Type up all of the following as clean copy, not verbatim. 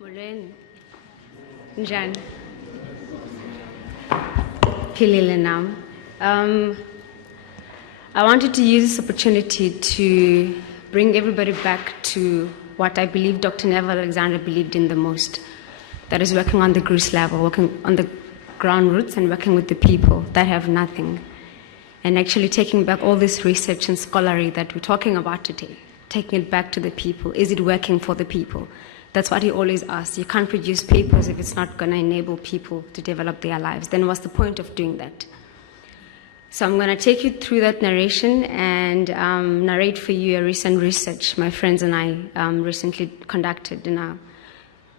Molweni. Njani? Philile nam. I wanted to use this opportunity to bring everybody back to what I believe Dr. Neville Alexander believed in the most. That is working on the grass level, working on the ground roots and working with the people that have nothing. And actually taking back all this research and scholarly that we're talking about today, taking it back to the people. Is it working for the people? That's what he always asks. You can't produce papers if it's not going to enable people to develop their lives. Then what's the point of doing that? So I'm going to take you through that narration and narrate for you a recent research my friends and I recently conducted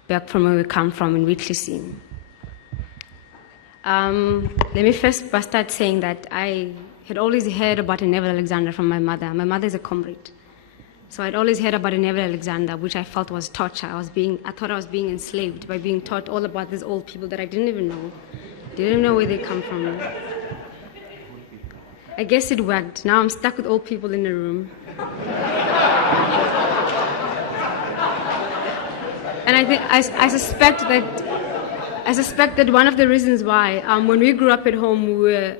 back from where we come from in Whittlesea. Let me first start saying that I had always heard about Neville Alexander from my mother. My mother is a comrade. So I'd always heard about Neville Alexander, which I felt was torture. I thought I was being enslaved by being taught all about these old people that I didn't even know. Didn't know where they come from. I guess it worked. Now I'm stuck with old people in a room. And I suspect that one of the reasons why, when we grew up at home, we were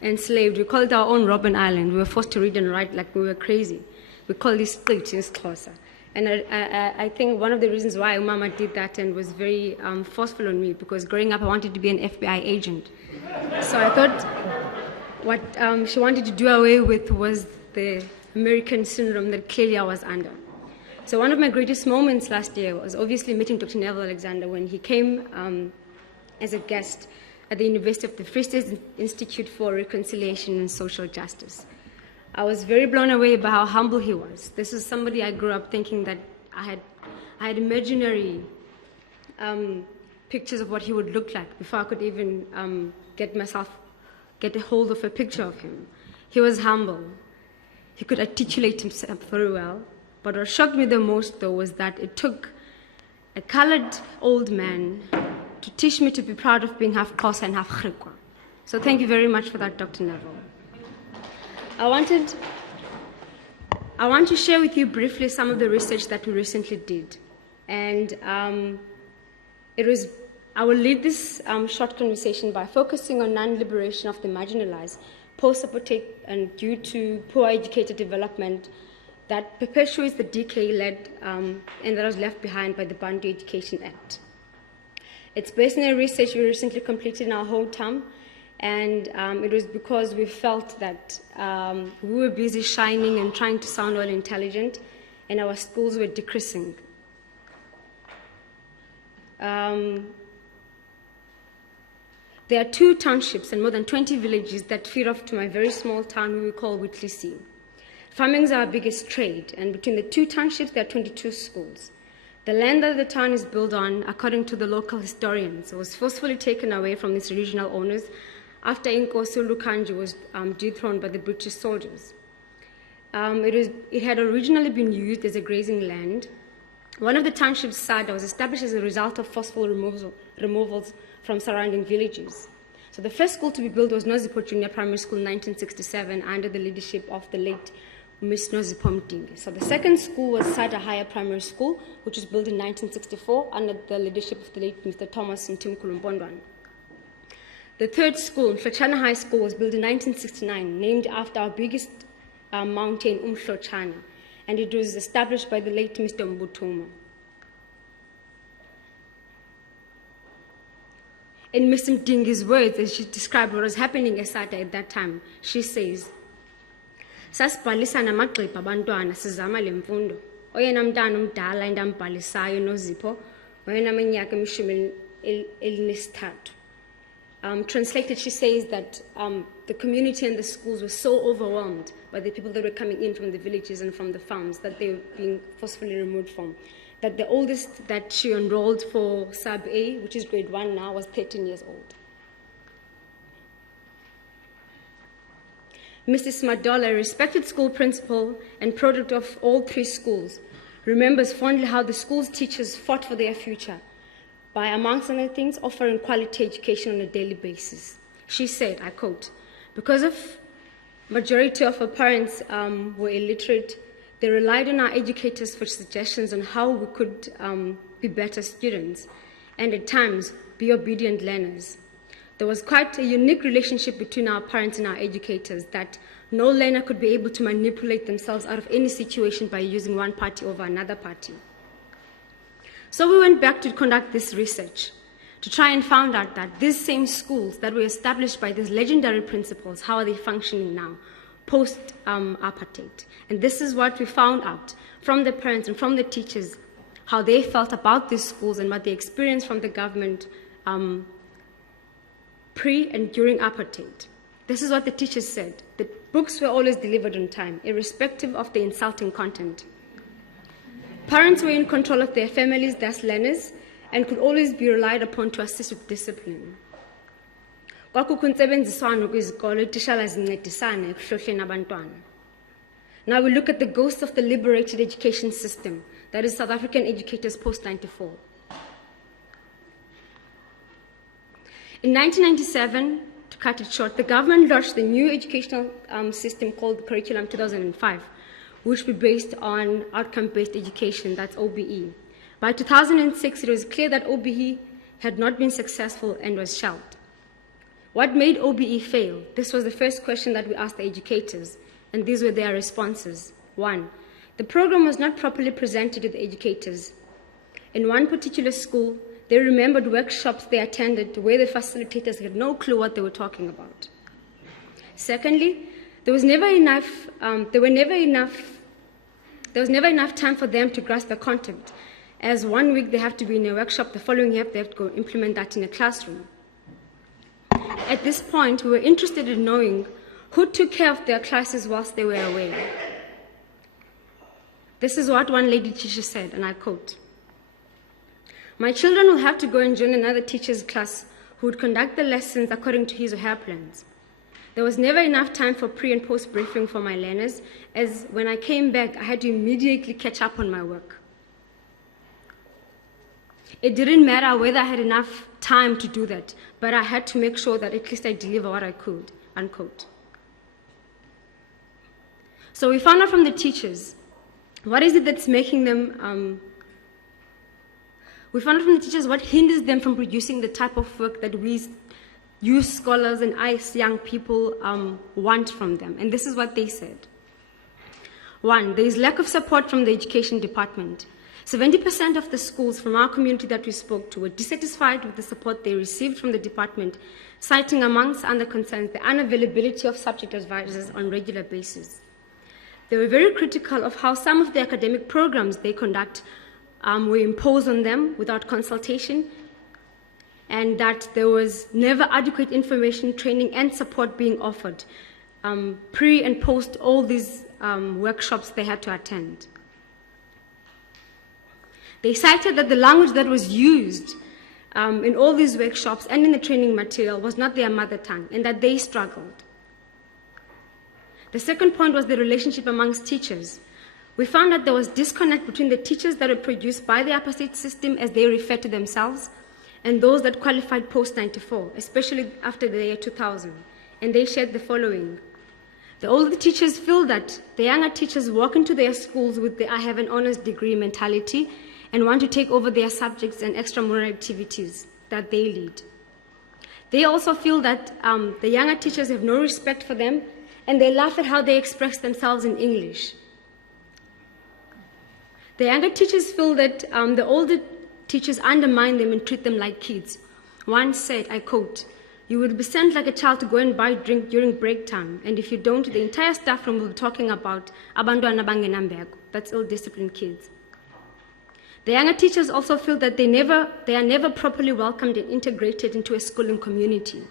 enslaved. We called it our own Robben Island. We were forced to read and write like we were crazy. We call this street in Xhosa. And I think one of the reasons why Mama did that and was very forceful on me, because growing up I wanted to be an FBI agent. So I thought what she wanted to do away with was the American syndrome that clearly I was under. So one of my greatest moments last year was obviously meeting Dr. Neville Alexander when he came as a guest at the University of the Free State Institute for Reconciliation and Social Justice. I was very blown away by how humble he was. This is somebody I grew up thinking that I had imaginary pictures of what he would look like before I could even get a hold of a picture of him. He was humble. He could articulate himself very well. But what shocked me the most, though, was that it took a colored old man to teach me to be proud of being half Xhosa and half Griqua. So thank you very much for that, Dr. Neville. I want to share with you briefly some of the research that we recently did. And I will lead this short conversation by focusing on non-liberation of the marginalized, post-apartheid, and due to poor educated development that perpetuates the decay led and that was left behind by the Bantu Education Act. It's based on a research we recently completed in our hometown, and it was because we felt that we were busy shining and trying to sound all intelligent, and our schools were decreasing. There are 2 townships and more than 20 villages that feed off to my very small town we call Whittlesea. Farming is our biggest trade, and between the 2 townships there are 22 schools. The land that the town is built on, according to the local historians, was forcefully taken away from its original owners after Inkosi Lukanji was dethroned by the British soldiers. It had originally been used as a grazing land. One of the townships, Sada, was established as a result of forceful removals from surrounding villages. So the first school to be built was Nozipho Junior Primary School in 1967 under the leadership of the late Miss Nozipho Mdingi. So the second school was Sada Higher Primary School, which was built in 1964 under the leadership of the late Mr. Thomas Ntimkulu Mpondwane. The third school, Mhlochana High School, was built in 1969, named after our biggest mountain, Mhlochana, and it was established by the late Mr. Mbutumo. In Ms. Mdingi's words, as she described what was happening at Sada at that time, she says, "Sasibhalisa namagqibha abantwana sizama le mfundo. Oyena mntana umdala endambhalisayo noZipho, oyena minyaka emishumi elinesithathu." Translated, she says that the community and the schools were so overwhelmed by the people that were coming in from the villages and from the farms that they were being forcefully removed from, that the oldest that she enrolled for Sub A, which is grade 1 now, was 13 years old. Mrs. Madola, a respected school principal and product of all 3 schools, remembers fondly how the school's teachers fought for their future by, amongst other things, offering quality education on a daily basis. She said, I quote, "Because of majority of her parents were illiterate, They relied on our educators for suggestions on how we could be better students and at times be obedient learners. There was quite a unique relationship between our parents and our educators that no learner could be able to manipulate themselves out of any situation by using one party over another party. So we went back to conduct this research to try and find out that these same schools that were established by these legendary principles, how are they functioning now, post-Apartheid? And this is what we found out from the parents and from the teachers, how they felt about these schools and what they experienced from the government pre and during apartheid. This is what the teachers said. The books were always delivered on time, irrespective of the insulting content. Parents were in control of their families, thus learners, and could always be relied upon to assist with discipline. Now we look at the ghost of the liberated education system, that is South African educators post-94. In 1997, to cut it short, the government launched the new educational system called Curriculum 2005, which would be based on outcome-based education, that's OBE. By 2006, it was clear that OBE had not been successful and was shelved. What made OBE fail? This was the first question that we asked the educators, and these were their responses. 1, the program was not properly presented to the educators. In one particular school, they remembered workshops they attended where the facilitators had no clue what they were talking about. Secondly, there was never enough time for them to grasp the content, as one week they have to be in a workshop, the following year they have to go implement that in a classroom. At this point, we were interested in knowing who took care of their classes whilst they were away. This is what one lady teacher said, and I quote, "My children will have to go and join another teacher's class who would conduct the lessons according to his or her plans. There was never enough time for pre- and post-briefing for my learners, as when I came back, I had to immediately catch up on my work. It didn't matter whether I had enough time to do that, but I had to make sure that at least I deliver what I could," unquote. So we found out from the teachers, what is it that's making them, we found out from the teachers what hinders them from producing the type of work that we youth scholars and us young people want from them. And this is what they said. 1, there is lack of support from the education department. 70% of the schools from our community that we spoke to were dissatisfied with the support they received from the department, citing amongst other concerns the unavailability of subject advisors on a regular basis. They were very critical of how some of the academic programs they conduct were imposed on them without consultation, and that there was never adequate information, training, and support being offered pre and post all these workshops they had to attend. They cited that the language that was used in all these workshops and in the training material was not their mother tongue, and that they struggled. The second point was the relationship amongst teachers. We found that there was disconnect between the teachers that were produced by the apartheid system, as they refer to themselves, and those that qualified post-94, especially after the year 2000. And they shared the following. The older teachers feel that the younger teachers walk into their schools with the "I have an honors degree" mentality and want to take over their subjects and extramural activities that they lead. They also feel that the younger teachers have no respect for them, and they laugh at how they express themselves in English. The younger teachers feel that the older teachers undermine them and treat them like kids. One said, I quote, "You would be sent like a child to go and buy a drink during break time, and if you don't, the entire staff room will be talking about abantwana bangenambeko." That's ill-disciplined kids. The younger teachers also feel that they are never properly welcomed and integrated into a schooling community.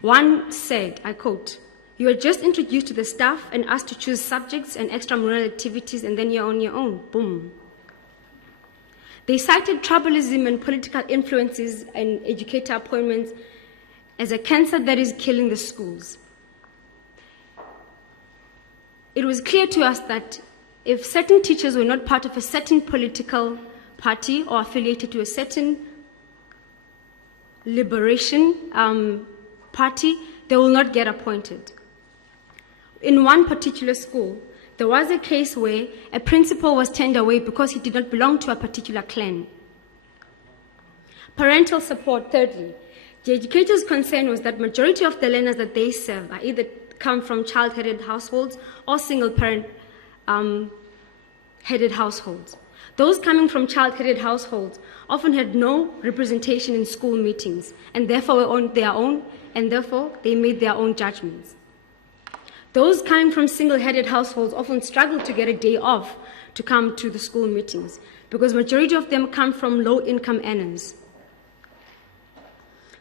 One said, I quote, "You are just introduced to the staff and asked to choose subjects and extramural activities, and then you're on your own. Boom." They cited tribalism and political influences and educator appointments as a cancer that is killing the schools. It was clear to us that if certain teachers were not part of a certain political party or affiliated to a certain liberation party, they will not get appointed. in one particular school, there was a case where a principal was turned away because he did not belong to a particular clan. Parental support, thirdly. The educators' concern was that majority of the learners that they serve are either come from child-headed households or single-parent headed households. Those coming from child-headed households often had no representation in school meetings and therefore were on their own, and therefore they made their own judgments. Those coming from single-headed households often struggled to get a day off to come to the school meetings because majority of them come from low-income earners.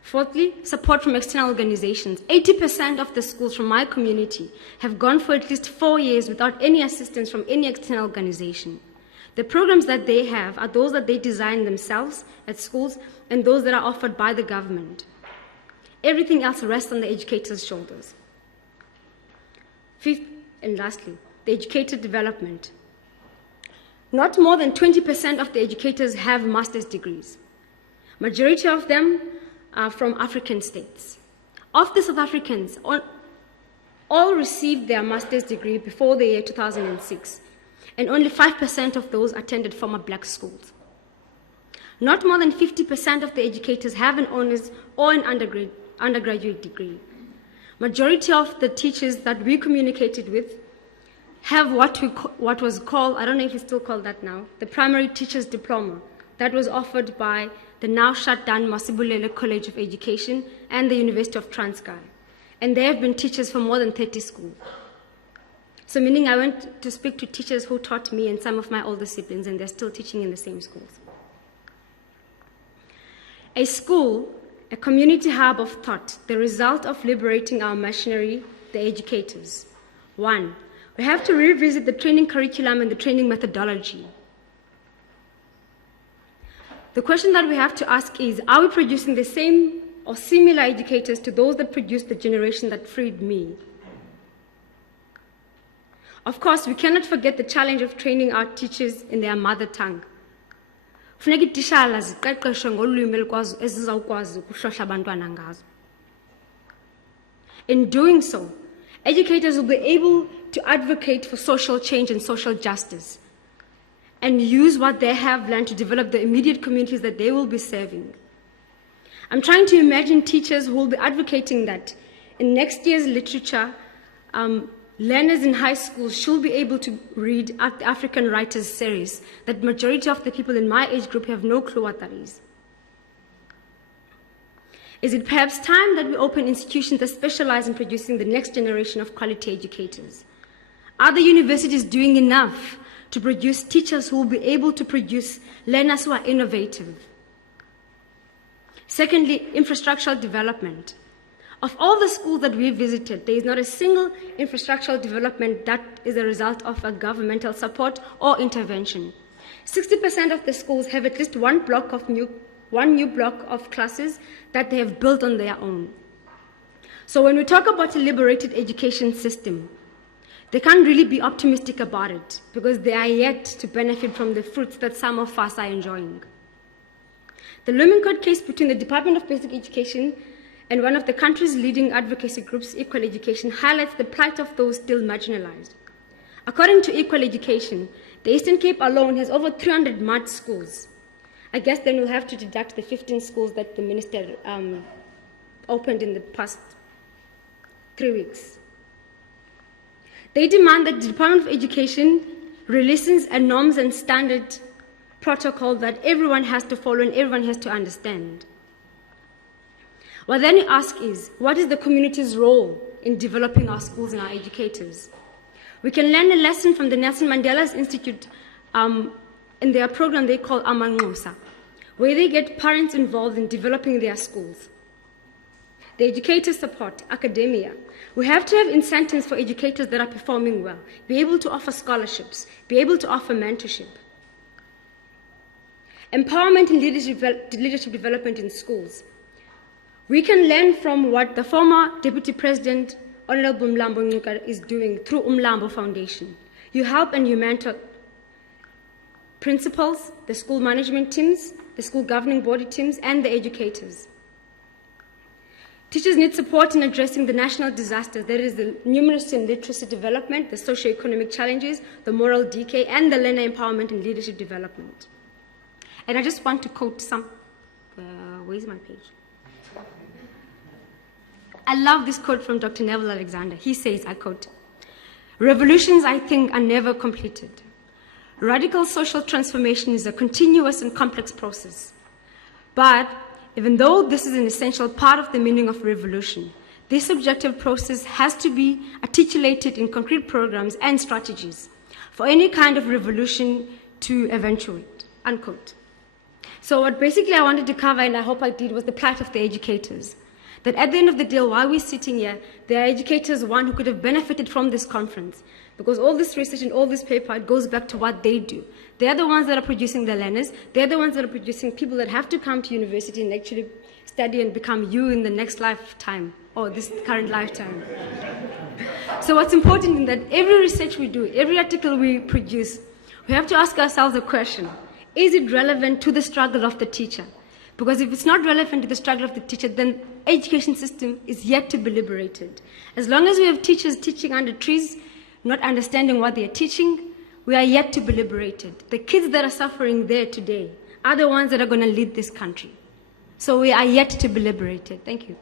Fourthly, support from external organizations. 80% of the schools from my community have gone for at least 4 years without any assistance from any external organization. The programs that they have are those that they design themselves at schools and those that are offered by the government. Everything else rests on the educators' shoulders. Fifth and lastly, the educator development. Not more than 20% of the educators have master's degrees. Majority of them are from African states. Of the South Africans, all received their master's degree before the year 2006, and only 5% of those attended former black schools. Not more than 50% of the educators have an honors or an undergraduate degree. Majority of the teachers that we communicated with have what was called, I don't know if it's still called that now, the primary teacher's diploma that was offered by the now shut down Masibulele College of Education and the University of Transkei. And they have been teachers for more than 30 schools. So meaning I went to speak to teachers who taught me and some of my older siblings, and they're still teaching in the same schools. A school, a community hub of thought, the result of liberating our machinery, the educators. 1, we have to revisit the training curriculum and the training methodology. The question that we have to ask is, are we producing the same or similar educators to those that produced the generation that freed me? Of course, we cannot forget the challenge of training our teachers in their mother tongue. In doing so, educators will be able to advocate for social change and social justice and use what they have learned to develop the immediate communities that they will be serving. I'm trying to imagine teachers who will be advocating that in next year's literature, learners in high schools should be able to read the African Writers series that majority of the people in my age group have no clue what that is. Is it perhaps time that we open institutions that specialize in producing the next generation of quality educators? Are the universities doing enough to produce teachers who will be able to produce learners who are innovative? Secondly, infrastructural development. Of all the schools that we visited, there is not a single infrastructural development that is a result of a governmental support or intervention. 60% of the schools have at least one new block of classes that they have built on their own. So when we talk about a liberated education system, they can't really be optimistic about it because they are yet to benefit from the fruits that some of us are enjoying. The looming court case between the Department of Basic Education and one of the country's leading advocacy groups, Equal Education, highlights the plight of those still marginalized. According to Equal Education, the Eastern Cape alone has over 300 mud schools. I guess then we'll have to deduct the 15 schools that the minister opened in the past 3 weeks. They demand that the Department of Education releases a norms and standard protocol that everyone has to follow and everyone has to understand. What then you ask is, what is the community's role in developing our schools and our educators? We can learn a lesson from the Nelson Mandela Institute in their program they call Amanxusa, where they get parents involved in developing their schools. The educator support, academia. We have to have incentives for educators that are performing well, be able to offer scholarships, be able to offer mentorship. Empowerment and leadership development in schools. We can learn from what the former Deputy President, Honorable Mlambo Ngcuka, is doing through Umlambo Foundation. You help and you mentor principals, the school management teams, the school governing body teams, and the educators. Teachers need support in addressing the national disasters, that is the numeracy and literacy development, the socio-economic challenges, the moral decay, and the learner empowerment and leadership development. And I just want to quote where's my page? I love this quote from Dr. Neville Alexander. He says, I quote, "Revolutions, I think, are never completed. Radical social transformation is a continuous and complex process. But even though this is an essential part of the meaning of revolution, this objective process has to be articulated in concrete programs and strategies for any kind of revolution to eventuate," unquote. So what basically I wanted to cover, and I hope I did, was the plight of the educators. That at the end of the day, while we're sitting here, there are educators, one, who could have benefited from this conference. Because all this research and all this paper, it goes back to what they do. They're the ones that are producing the learners. They're the ones that are producing people that have to come to university and actually study and become you in the next lifetime, or this current lifetime. So what's important is that every research we do, every article we produce, we have to ask ourselves a question. Is it relevant to the struggle of the teacher? Because if it's not relevant to the struggle of the teacher, then education system is yet to be liberated. As long as we have teachers teaching under trees, not understanding what they're teaching, we are yet to be liberated. The kids that are suffering there today are the ones that are going to lead this country. So we are yet to be liberated. Thank you.